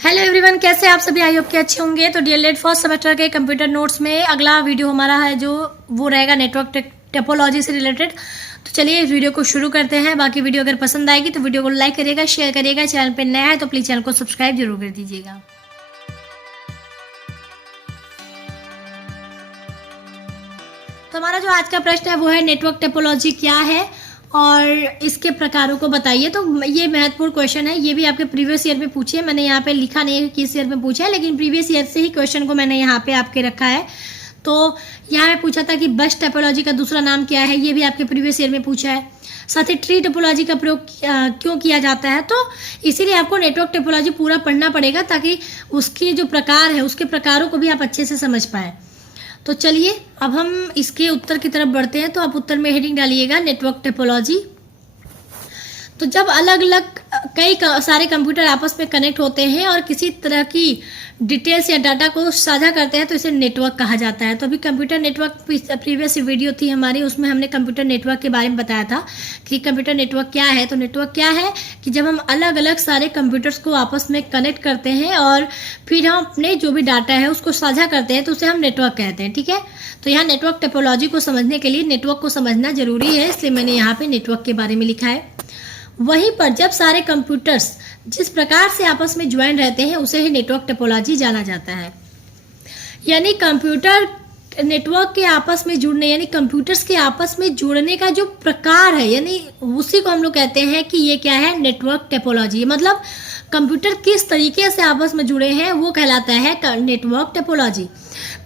Hello everyone, कैसे आप सभी? आई होप के अच्छे होंगे। तो डीएलएड फर्स्ट सेमेस्टर के कंप्यूटर नोट्स में अगला वीडियो हमारा है जो वो रहेगा नेटवर्क टोपोलॉजी से रिलेटेड। तो चलिए इस वीडियो को शुरू करते हैं। बाकी वीडियो अगर पसंद आएगी तो वीडियो को लाइक करिएगा, शेयर करिएगा। चैनल पर नया है तो प्लीज़ चैनल को सब्सक्राइब जरूर कर दीजिएगा। तो हमारा जो आज का प्रश्न है वो है नेटवर्क टोपोलॉजी क्या है और इसके प्रकारों को बताइए। तो ये महत्वपूर्ण क्वेश्चन है, ये भी आपके प्रीवियस ईयर में पूछे है। मैंने यहाँ पे लिखा नहीं है किस ईयर में पूछा है, लेकिन प्रीवियस ईयर से ही क्वेश्चन को मैंने यहाँ पे आपके रखा है। तो यहाँ पे पूछा था कि बस टोपोलॉजी का दूसरा नाम क्या है, ये भी आपके प्रीवियस ईयर में पूछा है। साथ ही ट्री टोपोलॉजी का प्रयोग क्यों किया जाता है, तो इसीलिए आपको नेटवर्क टोपोलॉजी पूरा पढ़ना पड़ेगा ताकि उसके जो प्रकार है उसके प्रकारों को भी आप अच्छे से समझ पाएँ। तो चलिए अब हम इसके उत्तर की तरफ बढ़ते हैं। तो आप उत्तर में हेडिंग डालिएगा नेटवर्क टोपोलॉजी। तो जब अलग अलग कई सारे कंप्यूटर आपस में कनेक्ट होते हैं और किसी तरह की डिटेल्स या डाटा को साझा करते हैं तो इसे नेटवर्क कहा जाता है। तो अभी कंप्यूटर नेटवर्क प्रीवियस वीडियो थी हमारी, उसमें हमने कंप्यूटर नेटवर्क के बारे में बताया था कि कंप्यूटर नेटवर्क क्या है। तो नेटवर्क क्या है कि जब हम अलग अलग सारे कंप्यूटर्स को आपस में कनेक्ट करते हैं और फिर हम अपने जो भी डाटा है उसको साझा करते हैं तो उसे हम नेटवर्क कहते हैं। ठीक है, तो यहाँ नेटवर्क टोपोलॉजी को समझने के लिए नेटवर्क को समझना जरूरी है, इसलिए मैंने यहाँ पे नेटवर्क के बारे में लिखा है। वहीं पर जब सारे कंप्यूटर्स जिस प्रकार से आपस में ज्वाइन रहते हैं उसे ही नेटवर्क टोपोलॉजी जाना जाता है। यानी कंप्यूटर नेटवर्क के आपस में जुड़ने यानी कंप्यूटर्स के आपस में जुड़ने का जो प्रकार है यानी उसी को हम लोग कहते हैं कि ये क्या है, नेटवर्क टोपोलॉजी। मतलब कंप्यूटर किस तरीके से आपस में जुड़े हैं वो कहलाता है नेटवर्क टोपोलॉजी।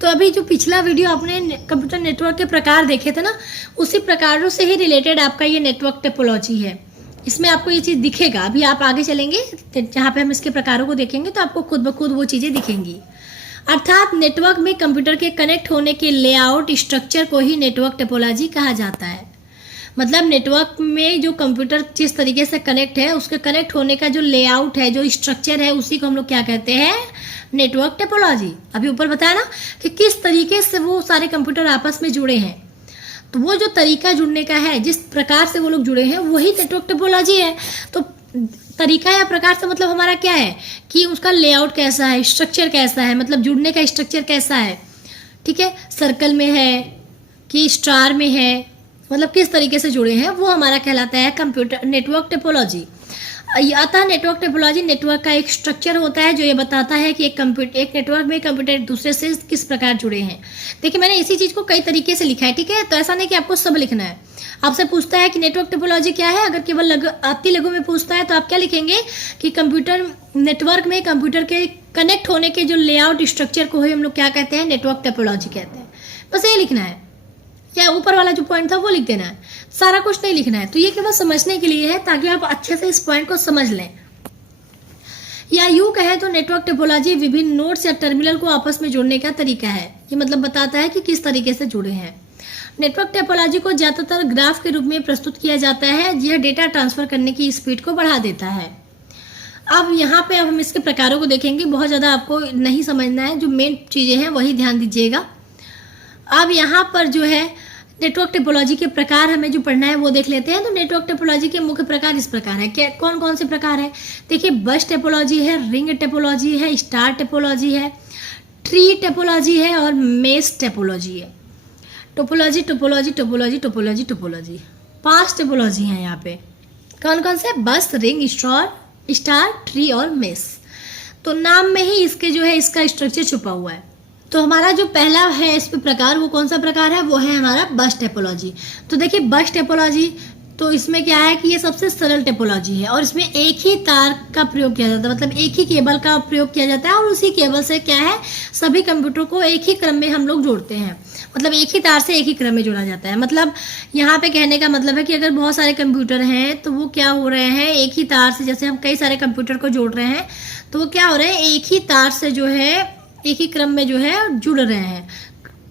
तो अभी जो पिछला वीडियो आपने कंप्यूटर नेटवर्क के प्रकार देखे थे ना, उसी प्रकारों से ही रिलेटेड आपका ये नेटवर्क टोपोलॉजी है। इसमें आपको ये चीज़ दिखेगा। अभी आप आगे चलेंगे जहाँ पे हम इसके प्रकारों को देखेंगे तो आपको खुद ब खुद वो चीज़ें दिखेंगी। अर्थात नेटवर्क में कंप्यूटर के कनेक्ट होने के लेआउट स्ट्रक्चर को ही नेटवर्क टोपोलॉजी कहा जाता है। मतलब नेटवर्क में जो कंप्यूटर जिस तरीके से कनेक्ट है उसके कनेक्ट होने का जो लेआउट है, जो स्ट्रक्चर है, उसी को हम लोग क्या कहते हैं, नेटवर्क टोपोलॉजी। अभी ऊपर बताया ना कि किस तरीके से वो सारे कंप्यूटर आपस में जुड़े हैं, तो वो जो तरीका जुड़ने का है, जिस प्रकार से वो लोग जुड़े हैं वही नेटवर्क टोपोलॉजी है। तो तरीका या प्रकार से मतलब हमारा क्या है कि उसका लेआउट कैसा है, स्ट्रक्चर कैसा है, मतलब जुड़ने का स्ट्रक्चर कैसा है। ठीक है, सर्कल में है कि स्टार में है, मतलब किस तरीके से जुड़े हैं वो हमारा कहलाता है कंप्यूटर नेटवर्क टोपोलॉजी। अतः नेटवर्क टोपोलॉजी नेटवर्क का एक स्ट्रक्चर होता है जो ये बताता है कि एक नेटवर्क में कंप्यूटर एक दूसरे से किस प्रकार जुड़े हैं। देखिए मैंने इसी चीज़ को कई तरीके से लिखा है। ठीक है, तो ऐसा नहीं कि आपको सब लिखना है। आपसे पूछता है कि नेटवर्क टोपोलॉजी क्या है, अगर केवल आती लघु में पूछता है तो आप क्या लिखेंगे कि कंप्यूटर नेटवर्क में कंप्यूटर के कनेक्ट होने के जो लेआउट स्ट्रक्चर को ही हम लोग क्या कहते हैं, नेटवर्क टोपोलॉजी कहते हैं। बस ये लिखना है, या ऊपर वाला जो पॉइंट था वो लिख देना है, सारा कुछ नहीं लिखना है। तो ये केवल समझने के लिए है ताकि आप अच्छे से इस पॉइंट को समझ लें। या यूं कहें तो नेटवर्क टोपोलॉजी विभिन्न नोड्स या टर्मिनल को आपस में जोड़ने का तरीका है। ये मतलब बताता है कि किस तरीके से जुड़े हैं। नेटवर्क टोपोलॉजी को ज्यादातर ग्राफ के रूप में प्रस्तुत किया जाता है। यह डेटा ट्रांसफर करने की स्पीड को बढ़ा देता है। अब यहाँ पे अब हम इसके प्रकारों को देखेंगे, बहुत ज़्यादा आपको नहीं समझना है, जो मेन चीज़ें हैं वही ध्यान दीजिएगा। अब यहाँ पर जो है नेटवर्क टोपोलॉजी के प्रकार हमें जो पढ़ना है वो देख लेते हैं। तो नेटवर्क टोपोलॉजी के मुख्य प्रकार इस प्रकार है। क्या कौन कौन से प्रकार है, देखिए बस टोपोलॉजी है, रिंग टोपोलॉजी है, स्टार टोपोलॉजी है, ट्री टोपोलॉजी है और मेश टोपोलॉजी है। Topology topology topology topology topology 5 topology हैं यहाँ पे। कौन कौन से, बस, रिंग, स्टार, ट्री और मेश। तो नाम में ही इसके जो है इसका स्ट्रक्चर छुपा हुआ है। तो हमारा जो पहला है इस पे प्रकार, वो कौन सा प्रकार है, वो है हमारा बस टोपोलॉजी। तो देखिए बस टोपोलॉजी, तो इसमें क्या है कि ये सबसे सरल टोपोलॉजी है और इसमें एक ही तार का प्रयोग किया जाता है, मतलब एक ही केबल का प्रयोग किया जाता है और उसी केबल से क्या है सभी कंप्यूटर को एक ही क्रम में हम लोग जोड़ते हैं। मतलब एक ही तार से एक ही क्रम में जोड़ा जाता है। मतलब यहाँ पे कहने का मतलब है कि अगर बहुत सारे कंप्यूटर हैं तो वो क्या हो रहे हैं, एक ही तार से, जैसे हम कई सारे कंप्यूटर को जोड़ रहे हैं तो वो क्या हो रहे हैं, एक ही तार से जो है एक ही क्रम में जो है जुड़ रहे हैं।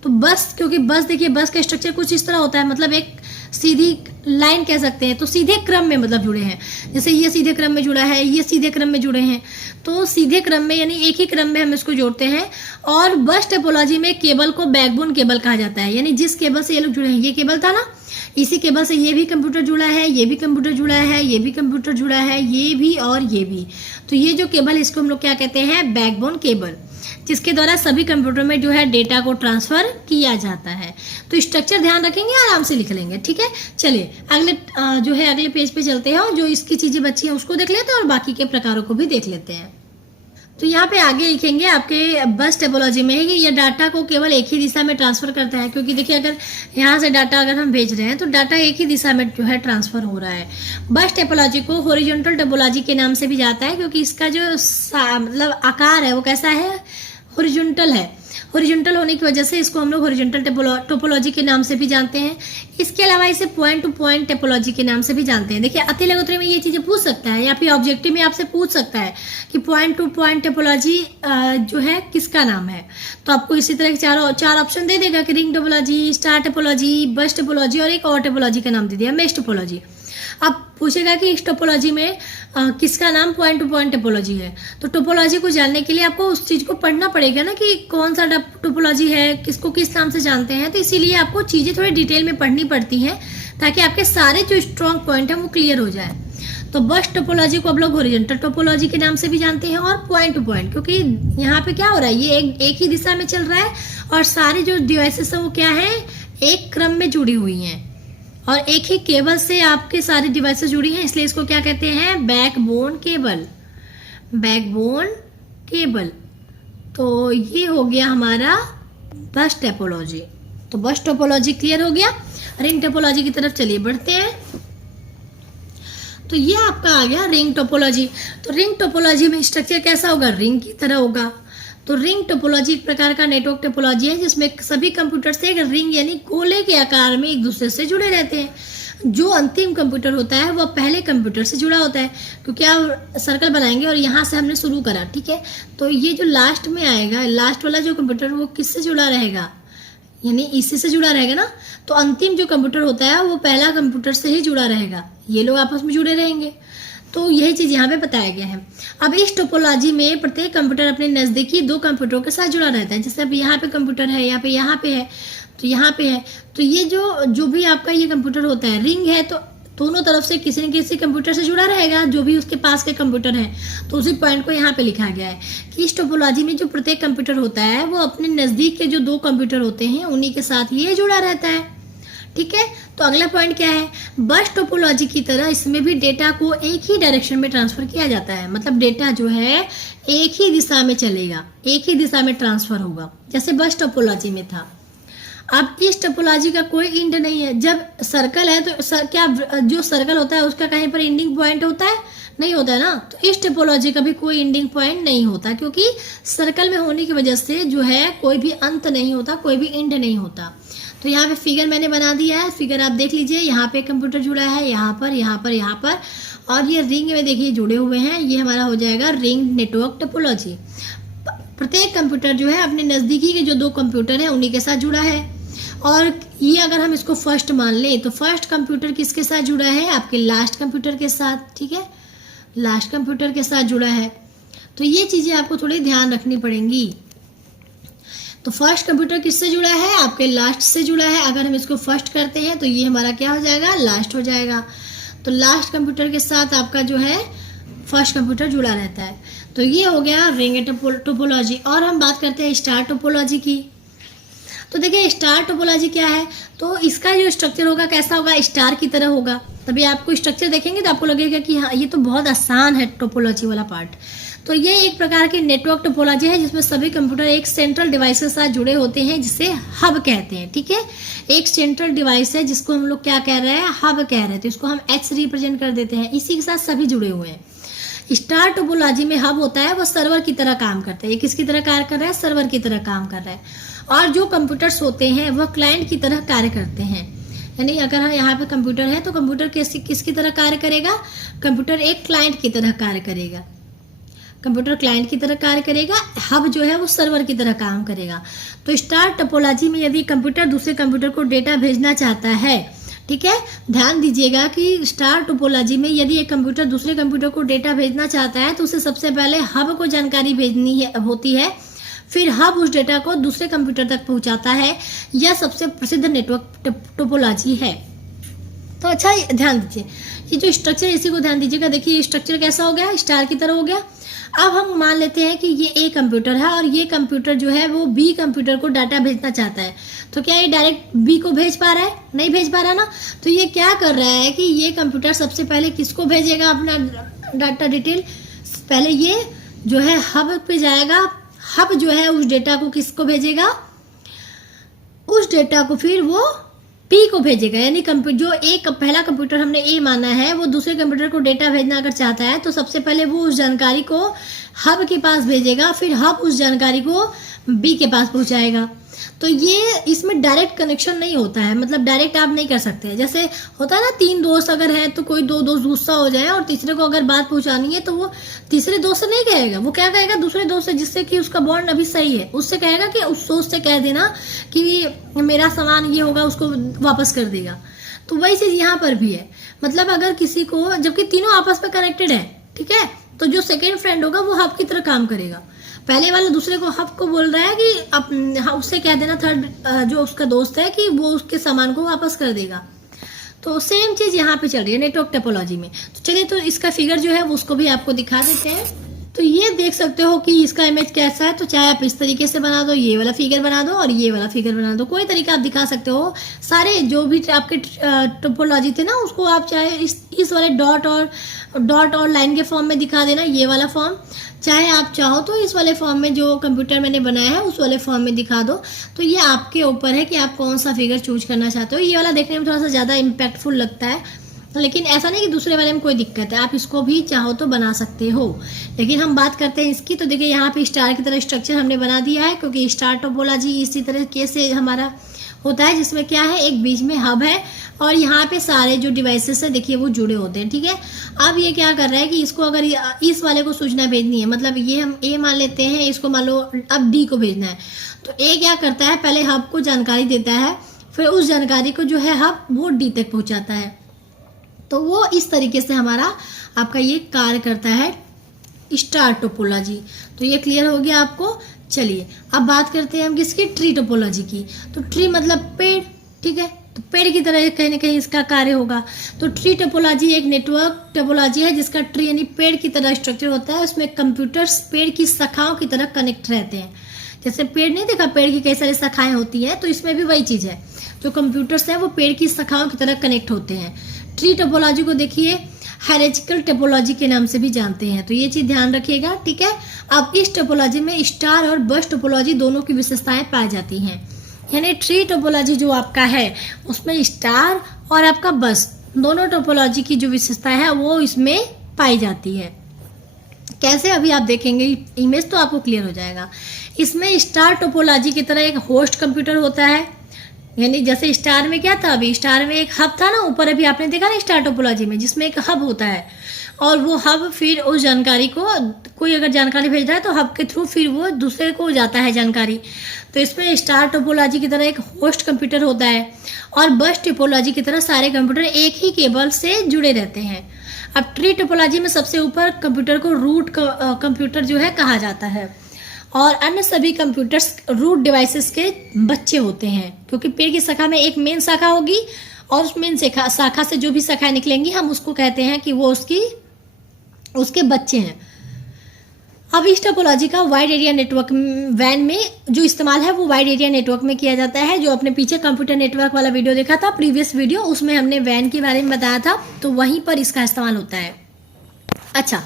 तो बस, क्योंकि बस देखिए बस का स्ट्रक्चर कुछ इस तरह होता है, मतलब एक सीधी लाइन कह सकते हैं, तो सीधे क्रम में मतलब जुड़े हैं। जैसे ये सीधे क्रम में जुड़ा है, ये सीधे क्रम में जुड़े हैं, तो सीधे क्रम में यानी एक ही क्रम में हम इसको जोड़ते हैं। और बस टोपोलॉजी में केबल को बैकबोन केबल कहा जाता है, यानी जिस केबल से ये लोग जुड़े हैं, ये केबल था ना, इसी केबल से ये भी कंप्यूटर जुड़ा है, ये भी कंप्यूटर जुड़ा है, ये भी कंप्यूटर जुड़ा है, ये भी और ये भी। तो ये जो केबल, इसको हम लोग क्या कहते हैं, बैकबोन केबल, जिसके द्वारा सभी कंप्यूटर में जो है डेटा को ट्रांसफर किया जाता है। तो स्ट्रक्चर ध्यान रखेंगे, आराम से लिख लेंगे, ठीक है। चलिए अगले पेज पे चलते हैं और जो इसकी चीजें बची हैं उसको देख लेते हैं और बाकी के प्रकारों को भी देख लेते हैं। तो यहाँ पे आगे लिखेंगे आपके बस टोपोलॉजी में है कि यह डाटा को केवल एक ही दिशा में ट्रांसफर करता है, क्योंकि देखिए अगर यहाँ से डाटा अगर हम भेज रहे हैं तो डाटा एक ही दिशा में जो है ट्रांसफर हो रहा है। बस टोपोलॉजी को हॉरिजॉन्टल टोपोलॉजी के नाम से भी जाता है, क्योंकि इसका जो मतलब आकार है वो कैसा है, हॉरिजॉन्टल है। हॉरिजॉन्टल होने की वजह से इसको हम लोग हॉरिजॉन्टल टोपोलॉजी के नाम से भी जानते हैं। इसके अलावा इसे पॉइंट टू पॉइंट टोपोलॉजी के नाम से भी जानते हैं। देखिए अति लगोतरी में ये चीजें पूछ सकता है या फिर ऑब्जेक्टिव में आपसे पूछ सकता है कि पॉइंट टू पॉइंट टोपोलॉजी जो है किसका नाम है। तो आपको इसी तरह के चार ऑप्शन दे देगा कि रिंग टोपोलॉजी, स्टार टोपोलॉजी, बस टोपोलॉजी और एक और टोपोलॉजी का नाम दे दिया, मेश टोपोलॉजी। अब पूछेगा कि इस टोपोलॉजी में किसका नाम पॉइंट टू पॉइंट टोपोलॉजी है। तो टोपोलॉजी को जानने के लिए आपको उस चीज को पढ़ना पड़ेगा ना कि कौन सा टोपोलॉजी है, किसको किस नाम से जानते हैं। तो इसीलिए आपको चीजें थोड़ी डिटेल में पढ़नी पड़ती हैं ताकि आपके सारे जो स्ट्रॉन्ग पॉइंट है वो क्लियर हो जाए। तो बस टोपोलॉजी को आप लोग हॉरिजॉन्टल टोपोलॉजी के नाम से भी जानते हैं और पॉइंट टू पॉइंट, क्योंकि यहाँ पे क्या हो रहा है, ये एक ही दिशा में चल रहा है और सारी जो डिवाइसेस है वो क्या है, एक क्रम में जुड़ी हुई हैं और एक ही केबल से आपके सारी डिवाइसेस जुड़ी हैं, इसलिए इसको क्या कहते हैं, बैकबोन केबल। Backbone cable. तो ये हो गया हमारा बस टोपोलॉजी। तो बस टोपोलॉजी क्लियर हो गया। रिंग टोपोलॉजी की तरफ चलिए बढ़ते हैं। तो ये आपका आ गया रिंग टोपोलॉजी। तो रिंग टोपोलॉजी में स्ट्रक्चर कैसा होगा, रिंग की तरह होगा। तो रिंग टोपोलॉजी एक प्रकार का नेटवर्क टोपोलॉजी है जिसमें सभी कंप्यूटर से एक रिंग यानी गोले के आकार में एक दूसरे से जुड़े रहते हैं। जो अंतिम कंप्यूटर होता है वह पहले कंप्यूटर से जुड़ा होता है, क्योंकि आप सर्कल बनाएंगे और यहाँ से हमने शुरू करा, ठीक है। तो ये जो लास्ट में आएगा, लास्ट वाला जो कंप्यूटर वो किससे जुड़ा रहेगा, यानी इसी से जुड़ा रहेगा ना। तो अंतिम जो कंप्यूटर होता है वो पहला कंप्यूटर से ही जुड़ा रहेगा, ये लोग आपस में जुड़े रहेंगे। तो यही चीज यहाँ पे बताया गया है। अब इस टोपोलॉजी में प्रत्येक कंप्यूटर अपने नजदीकी दो कंप्यूटरों के साथ जुड़ा रहता है। जैसे अब यहाँ पे कंप्यूटर है, यहाँ पे है, तो यहाँ पे है। तो ये जो भी आपका ये कंप्यूटर होता है, रिंग है, तो दोनों तरफ से किसी न किसी कंप्यूटर से जुड़ा रहेगा, जो भी उसके पास के कंप्यूटर है। तो उसी पॉइंट को यहाँ पे लिखा गया है कि इस टोपोलॉजी में जो प्रत्येक कंप्यूटर होता है वो अपने नजदीक के जो दो कंप्यूटर होते हैं उन्हीं के साथ ये जुड़ा रहता है, ठीक है। तो अगला पॉइंट क्या है, बस टोपोलॉजी की तरह इसमें भी डेटा को एक ही डायरेक्शन में ट्रांसफर किया जाता है। मतलब डेटा जो है एक ही दिशा में चलेगा, एक ही दिशा में ट्रांसफर होगा, जैसे बस टोपोलॉजी में था। अब इस टोपोलॉजी का कोई एंड नहीं है। जब सर्कल है तो क्या जो सर्कल होता है उसका कहीं पर एंडिंग पॉइंट होता है, नहीं होता है ना। तो इस टोपोलॉजी का भी कोई एंडिंग पॉइंट नहीं होता, क्योंकि सर्कल में होने की वजह से जो है कोई भी अंत नहीं होता, कोई भी एंड नहीं होता। तो यहाँ पे फिगर मैंने बना दिया है, फिगर आप देख लीजिए। यहाँ पे कंप्यूटर जुड़ा है, यहाँ पर, यहाँ पर, यहाँ पर, और ये रिंग में देखिए जुड़े हुए हैं। ये हमारा हो जाएगा रिंग नेटवर्क टोपोलॉजी। प्रत्येक कंप्यूटर जो है अपने नजदीकी के जो दो कंप्यूटर है उन्हीं के साथ जुड़ा है। और ये अगर हम इसको फर्स्ट मान लें तो फर्स्ट कंप्यूटर किसके साथ जुड़ा है, आपके लास्ट कंप्यूटर के साथ, ठीक है, लास्ट कंप्यूटर के साथ जुड़ा है। तो ये चीजें आपको थोड़ी ध्यान रखनी पड़ेंगी। तो फर्स्ट कंप्यूटर किससे जुड़ा है, आपके लास्ट से जुड़ा है। अगर हम इसको फर्स्ट करते हैं तो ये हमारा क्या हो जाएगा, लास्ट हो जाएगा। तो लास्ट कंप्यूटर के साथ आपका जो है फर्स्ट कंप्यूटर जुड़ा रहता है। तो ये हो गया रिंग टोपोलॉजी। और हम बात करते हैं स्टार टोपोलॉजी की। तो देखिए स्टार टोपोलॉजी क्या है, तो इसका जो स्ट्रक्चर होगा कैसा होगा, स्टार की तरह होगा। तभी आपको स्ट्रक्चर देखेंगे तो आपको लगेगा कि हाँ ये तो बहुत आसान है टोपोलॉजी वाला पार्ट। तो ये एक प्रकार की नेटवर्क टोपोलॉजी है जिसमें सभी कंप्यूटर एक सेंट्रल डिवाइस के साथ जुड़े होते हैं, जिसे हब कहते हैं, ठीक है। एक सेंट्रल डिवाइस है जिसको हम लोग क्या कह रहे हैं, हब कह रहे हैं। तो इसको हम एच रिप्रेजेंट कर देते हैं, इसी के साथ सभी जुड़े हुए हैं। स्टार टोपोलॉजी में हब होता है वो सर्वर की तरह काम करता है। ये किसकी तरह कार्य कर रहा है, सर्वर की तरह काम कर रहा है। और जो कंप्यूटर्स होते हैं वह क्लाइंट की तरह कार्य करते हैं। यानी अगर यहाँ पे कंप्यूटर है तो कंप्यूटर किसकी तरह कार्य करेगा, कंप्यूटर एक क्लाइंट की तरह कार्य करेगा। कंप्यूटर क्लाइंट की तरह कार्य करेगा, हब जो है वो सर्वर की तरह काम करेगा। तो स्टार टोपोलॉजी में यदि कंप्यूटर दूसरे कंप्यूटर को डेटा भेजना चाहता है, ठीक है, ध्यान दीजिएगा कि स्टार टोपोलॉजी में यदि एक कंप्यूटर दूसरे कंप्यूटर को डेटा भेजना चाहता है तो उसे सबसे पहले हब को जानकारी भेजनी होती है, फिर हब उस डेटा को दूसरे कंप्यूटर तक पहुंचाता है। यह सबसे प्रसिद्ध नेटवर्क टोपोलॉजी है। तो अच्छा ध्यान दीजिए, ये जो स्ट्रक्चर इसी को ध्यान दीजिएगा। देखिए ये स्ट्रक्चर कैसा हो गया, स्टार की तरह हो गया। अब हम मान लेते हैं कि ये ए कंप्यूटर है और ये कंप्यूटर जो है वो बी कंप्यूटर को डाटा भेजना चाहता है। तो क्या ये डायरेक्ट बी को भेज पा रहा है? नहीं भेज पा रहा ना। तो ये क्या कर रहा है कि ये कंप्यूटर सबसे पहले किसको भेजेगा अपना डाटा डिटेल? पहले ये जो है हब पे जाएगा, हब जो है उस डेटा को किसको भेजेगा? उस डेटा को फिर वो पी को भेजेगा। यानी जो एक पहला कंप्यूटर हमने ए माना है वो दूसरे कंप्यूटर को डेटा भेजना अगर चाहता है तो सबसे पहले वो उस जानकारी को हब के पास भेजेगा, फिर हब उस जानकारी को बी के पास पहुंचाएगा। तो ये इसमें डायरेक्ट कनेक्शन नहीं होता है, मतलब डायरेक्ट आप नहीं कर सकते। जैसे होता है ना, 3 दोस्त अगर हैं तो कोई 2 दोस्त गुस्सा हो जाए और तीसरे को अगर बात पहुंचानी है तो वो तीसरे दोस्त से नहीं कहेगा, वो क्या कहेगा? दूसरे दोस्त से जिससे कि उसका बॉन्ड अभी सही है, उससे कहेगा कि उस दोस्त से कह देना कि मेरा सामान ये होगा, उसको वापस कर देगा। तो वही चीज यहाँ पर भी है। मतलब अगर किसी को, जबकि तीनों आपस में कनेक्टेड है, ठीक है, तो जो सेकेंड फ्रेंड होगा वो हब की तरह काम करेगा। पहले वाला दूसरे को हब को बोल रहा है कि उससे कह देना थर्ड जो उसका दोस्त है कि वो उसके सामान को वापस कर देगा। तो सेम चीज यहाँ पे चल रही है नेटवर्क टोपोलॉजी में। तो चलिए, तो इसका फिगर जो है वो उसको भी आपको दिखा देते हैं। तो ये देख सकते हो कि इसका इमेज कैसा है। तो चाहे आप इस तरीके से बना दो, ये वाला फिगर बना दो और ये वाला फिगर बना दो, कोई तरीका आप दिखा सकते हो। सारे जो भी आपके टोपोलॉजी थे ना, उसको आप चाहे इस वाले डॉट और लाइन के फॉर्म में दिखा देना, ये वाला फॉर्म। चाहे आप चाहो तो इस वाले फॉर्म में जो कंप्यूटर मैंने बनाया है उस वाले फॉर्म में दिखा दो। तो ये आपके ऊपर है कि आप कौन सा फिगर चूज करना चाहते हो। ये वाला देखने में थोड़ा सा ज़्यादा इम्पैक्टफुल लगता है, लेकिन ऐसा नहीं कि दूसरे वाले में कोई दिक्कत है, आप इसको भी चाहो तो बना सकते हो। लेकिन हम बात करते हैं इसकी। तो देखिए यहाँ पे स्टार की तरह स्ट्रक्चर हमने बना दिया है, क्योंकि स्टार टोपोलॉजी इसी तरीके से हमारा होता है, जिसमें क्या है, एक बीच में हब है और यहाँ पे सारे जो डिवाइसेस है देखिए वो जुड़े होते हैं, ठीक है। अब ये क्या कर रहा है कि इसको अगर इस वाले को सूचना भेजनी है, मतलब ये हम ए मान लेते हैं, इसको मान लो अब डी को भेजना है। तो ए क्या करता है, पहले हब को जानकारी देता है, फिर उस जानकारी को जो है हब वो डी तक पहुंचाता है। तो वो इस तरीके से हमारा आपका ये कार्य करता है स्टार टोपोलॉजी। तो ये क्लियर हो गया आपको। चलिए अब बात करते हैं हम किसकी, ट्री टोपोलॉजी की। तो ट्री मतलब पेड़, ठीक है, तो पेड़ की तरह कहीं ना कहीं इसका कार्य होगा। तो ट्री टोपोलॉजी एक नेटवर्क टोपोलॉजी है जिसका ट्री यानी पेड़ की तरह स्ट्रक्चर होता है। उसमें कंप्यूटर्स पेड़ की शाखाओं की तरह कनेक्ट रहते हैं। जैसे पेड़ नहीं देखा, पेड़ की कई सारी शाखाएं होती हैं, तो इसमें भी वही चीज है। जो कंप्यूटर्स हैं वो पेड़ की शाखाओं की तरह कनेक्ट होते हैं। ट्री टोपोलॉजी को देखिए हायरार्चिकल टोपोलॉजी के नाम से भी जानते हैं, तो ये चीज ध्यान रखिएगा, ठीक है। अब इस टोपोलॉजी में स्टार और बस टोपोलॉजी दोनों की विशेषताएं पाई जाती हैं। यानी ट्री टोपोलॉजी जो आपका है उसमें स्टार और आपका बस दोनों टोपोलॉजी की जो विशेषता है वो इसमें पाई जाती है। कैसे, अभी आप देखेंगे इमेज तो आपको क्लियर हो जाएगा। इसमें स्टार टोपोलॉजी की तरह एक होस्ट कंप्यूटर होता है, यानी जैसे स्टार में क्या था, अभी स्टार में एक हब था ना ऊपर, अभी आपने देखा ना स्टार टोपोलॉजी में, जिसमें एक हब होता है और वो हब फिर उस जानकारी को, कोई अगर जानकारी भेज रहा है तो हब के थ्रू फिर वो दूसरे को जाता है जानकारी। तो इसमें स्टार टोपोलॉजी की तरह एक होस्ट कंप्यूटर होता है और बस टोपोलॉजी की तरह सारे कंप्यूटर एक ही केबल से जुड़े रहते हैं। अब ट्री टोपोलॉजी में सबसे ऊपर कंप्यूटर को रूट कंप्यूटर जो है कहा जाता है और अन्य सभी कंप्यूटर्स रूट डिवाइसेस के बच्चे होते हैं, क्योंकि पेड़ की शाखा में एक मेन शाखा होगी और उस मेन शाखा से जो भी शाखाएं निकलेंगी हम उसको कहते हैं कि वो उसके बच्चे हैं। अब इस टोपोलॉजी का वाइड एरिया नेटवर्क वैन में जो इस्तेमाल है वो वाइड एरिया नेटवर्क में किया जाता है। जो अपने पीछे कंप्यूटर नेटवर्क वाला वीडियो देखा था, प्रीवियस वीडियो, उसमें हमने वैन के बारे में बताया था, तो वहीं पर इसका इस्तेमाल होता है। अच्छा,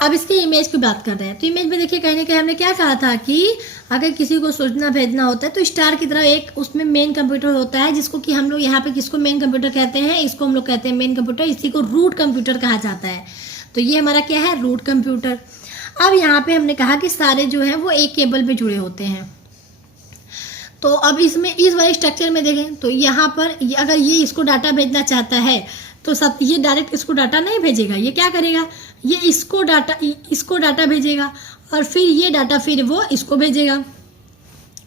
अब इसकी इमेज की बात कर रहे हैं। तो इमेज में देखिए कहीं ना कहीं हमने क्या कहा था कि अगर किसी को सूचना भेजना होता है तो स्टार की तरह एक उसमें मेन कंप्यूटर होता है, जिसको कि हम लोग यहाँ पे किसको मेन कंप्यूटर कहते हैं, इसको हम लोग कहते हैं मेन कंप्यूटर, इसी को रूट कंप्यूटर कहा जाता है। तो ये हमारा क्या है, रूट कंप्यूटर। अब यहाँ पे हमने कहा कि सारे जो है वो एक केबल में जुड़े होते हैं। तो अब इसमें इस वाले स्ट्रक्चर में देखें तो यहाँ पर अगर ये इसको डाटा भेजना चाहता है तो सब ये डायरेक्ट इसको डाटा नहीं भेजेगा, ये क्या करेगा, ये इसको डाटा भेजेगा और फिर ये डाटा फिर वो इसको भेजेगा।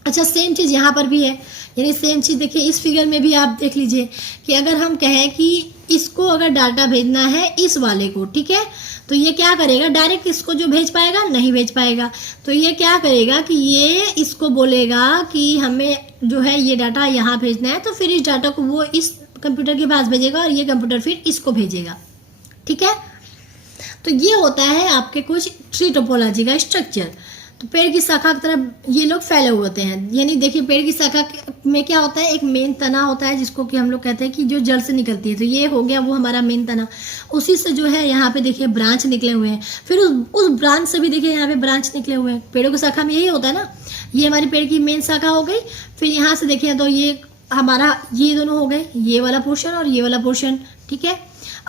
अच्छा, सेम चीज़ यहाँ पर भी है, यानी सेम चीज़ देखिए इस फिगर में भी आप देख लीजिए कि अगर हम कहें कि इसको अगर डाटा भेजना है इस वाले को, ठीक है, तो ये क्या करेगा, डायरेक्ट इसको जो भेज पाएगा, नहीं भेज पाएगा। तो ये क्या करेगा कि ये इसको बोलेगा कि हमें जो है ये डाटा यहाँ भेजना है, तो फिर इस डाटा को वो इस कंप्यूटर के पास भेजेगा और ये कंप्यूटर फिर इसको भेजेगा। ठीक है, तो ये होता है आपके कुछ ट्री टोपोलॉजी का स्ट्रक्चर। तो पेड़ की शाखा की तरफ ये लोग फैले हुए होते हैं, यानी देखिए पेड़ की शाखा में क्या होता है, एक मेन तना होता है जिसको कि हम लोग कहते हैं कि जो जड़ से निकलती है। तो ये हो गया वो हमारा मेन तना, उसी से जो है यहाँ पे देखिए ब्रांच निकले हुए हैं, फिर उस ब्रांच से भी देखिए यहाँ पे ब्रांच निकले हुए हैं। पेड़ों की शाखा में यही होता है ना, ये हमारी पेड़ की मेन शाखा हो गई। फिर यहाँ से देखिए तो ये हमारा ये दोनों हो गए, ये वाला पोर्शन और ये वाला पोर्शन। ठीक है,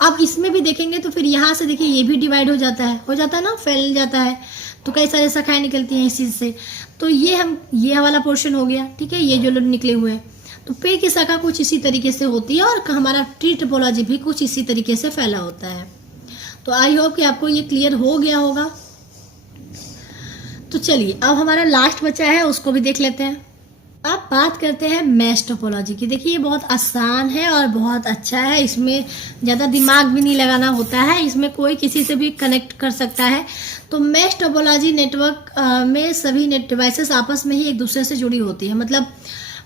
अब इसमें भी देखेंगे तो फिर यहाँ से देखिए ये भी डिवाइड हो जाता है ना, फैल जाता है। तो कई सारे शाखाएं निकलती हैं इस चीज़ से। तो ये वाला पोर्शन हो गया। ठीक है, ये जो लोग निकले हुए हैं। तो पेड़ की शाखा कुछ इसी तरीके से होती है और हमारा ट्री टोपोलॉजी भी कुछ इसी तरीके से फैला होता है। तो आई होप कि आपको ये क्लियर हो गया होगा। तो चलिए अब हमारा लास्ट बचा है, उसको भी देख लेते हैं। अब बात करते हैं मैश टोपोलॉजी की। देखिए ये बहुत आसान है और बहुत अच्छा है, इसमें ज़्यादा दिमाग भी नहीं लगाना होता है, इसमें कोई किसी से भी कनेक्ट कर सकता है। तो मैश टोपोलॉजी नेटवर्क में सभी नेट डिवाइसेस आपस में ही एक दूसरे से जुड़ी होती है। मतलब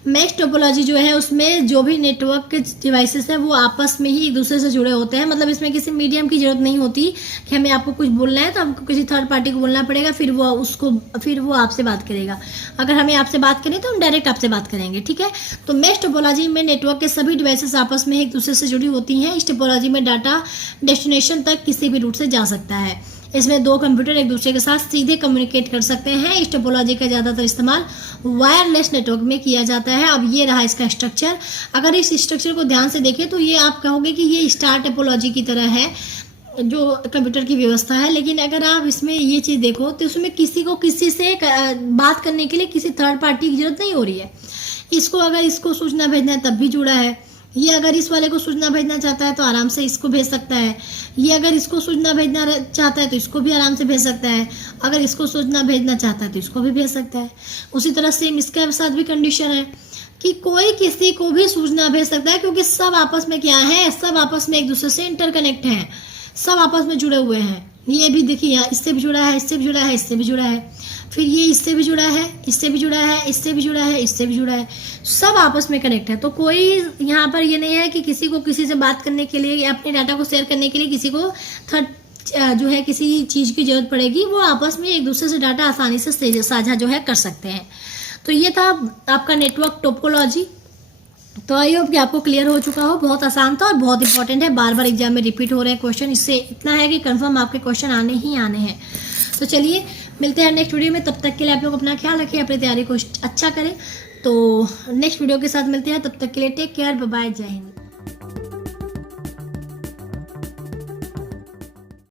मैश टोपोलॉजी जो है उसमें जो भी नेटवर्क के डिवाइसेस है वो आपस में ही एक दूसरे से जुड़े होते हैं। मतलब इसमें किसी मीडियम की जरूरत नहीं होती कि हमें आपको कुछ बोलना है तो हमको किसी थर्ड पार्टी को बोलना पड़ेगा, फिर वो आपसे बात करेगा। अगर हमें आपसे बात करें तो हम डायरेक्ट आपसे बात करेंगे। ठीक है, तो मैश टोपोलॉजी में नेटवर्क के सभी डिवाइसेस आपस में एक दूसरे से जुड़ी होती हैं। इस टोपोलॉजी में डाटा डेस्टिनेशन तक किसी भी रूट से जा सकता है। इसमें दो कंप्यूटर एक दूसरे के साथ सीधे कम्युनिकेट कर सकते हैं। इस टोपोलॉजी का ज़्यादातर इस्तेमाल वायरलेस नेटवर्क में किया जाता है। अब ये रहा इसका स्ट्रक्चर। अगर इस स्ट्रक्चर को ध्यान से देखें तो ये आप कहोगे कि ये स्टार टोपोलॉजी की तरह है जो कंप्यूटर की व्यवस्था है, लेकिन अगर आप इसमें ये चीज़ देखो तो उसमें किसी को किसी से बात करने के लिए किसी थर्ड पार्टी की जरूरत नहीं हो रही है। इसको अगर इसको सूचना भेजना है तब भी जुड़ा है, ये अगर इस वाले को सूचना भेजना चाहता है तो आराम से इसको भेज सकता है, ये अगर इसको सूचना भेजना चाहता है तो इसको भी आराम से भेज सकता है, अगर इसको सूचना भेजना चाहता है तो इसको भी भेज सकता है। उसी तरह सेम इसके साथ भी कंडीशन है कि कोई किसी को भी सूचना भेज सकता है, क्योंकि सब आपस में क्या है, सब आपस में एक दूसरे से इंटरकनेक्ट हैं, सब आपस में जुड़े हुए हैं। ये भी देखिए यहाँ इससे भी जुड़ा है, इससे भी जुड़ा है, इससे भी जुड़ा है, फिर ये इससे भी जुड़ा है, इससे भी जुड़ा है, इससे भी जुड़ा है, इससे भी जुड़ा है, सब आपस में कनेक्ट है। तो कोई यहाँ पर ये नहीं है कि किसी को किसी से बात करने के लिए या अपने डाटा को शेयर करने के लिए किसी को थर्ड जो है किसी चीज़ की जरूरत पड़ेगी। वो आपस में एक दूसरे से डाटा आसानी से साझा जो है कर सकते हैं। तो ये था आपका नेटवर्क टोपोलॉजी। तो आई होप कि आपको क्लियर हो चुका हो। बहुत आसान था और बहुत इंपॉर्टेंट है, बार बार एग्जाम में रिपीट हो रहे हैं क्वेश्चन। इससे इतना है कि कंफर्म आपके क्वेश्चन आने ही आने हैं। तो चलिए मिलते हैं नेक्स्ट वीडियो में, तब तक के लिए आप लोग अपना ख्याल रखिए, अपनी तैयारी को अच्छा करें। तो नेक्स्ट वीडियो के साथ मिलते हैं, तब तक के लिए टेक केयर, बाय बाय, जय हिंद।